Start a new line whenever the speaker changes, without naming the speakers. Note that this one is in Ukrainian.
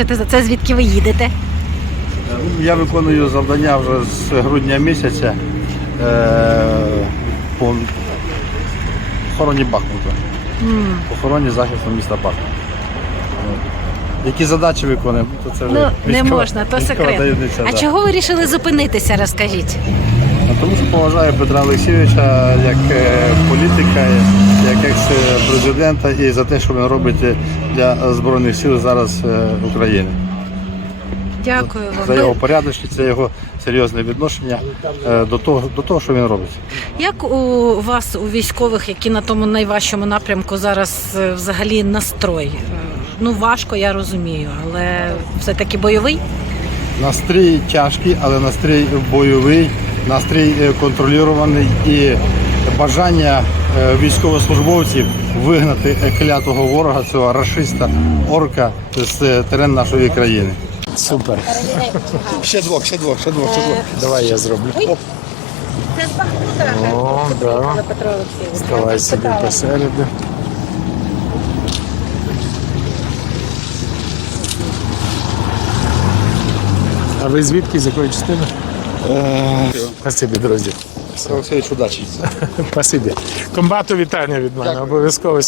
дякуєте за це. Звідки ви їдете?
Я виконую завдання вже з грудня місяця по охороні Бахмута, по охороні захисту міста Бахмут. Які задачі виконуємо, то це вже
Не можна, то секрет.
таємниця.
А чого ви вирішили зупинитися, розкажіть?
Тому що поважаю Петра Олексійовича як політика, як екс-президента і за те, що він робить для Збройних сил зараз України.
Дякую вам.
За його порядочність, за його серйозне відношення до того, що він робить.
Як у вас, у військових, які на тому найважчому напрямку зараз взагалі настрой? Ну, важко, я розумію, але все-таки бойовий?
Настрій тяжкий, але настрій бойовий, настрій контрольований і бажання військовослужбовців вигнати клятого ворога, цього рашиста, орка з терен нашої країни.
Супер.
Ще двох.
Давай я зроблю. Оп.
Це з Бахмута.
О, да.
Петро Олексійович.
Ставай собі посереду. А ви звідки, з якої частини? Спасибі, друзі.
Олексійович, удачі.
Спасибі. Комбату вітання від мене, обов'язково.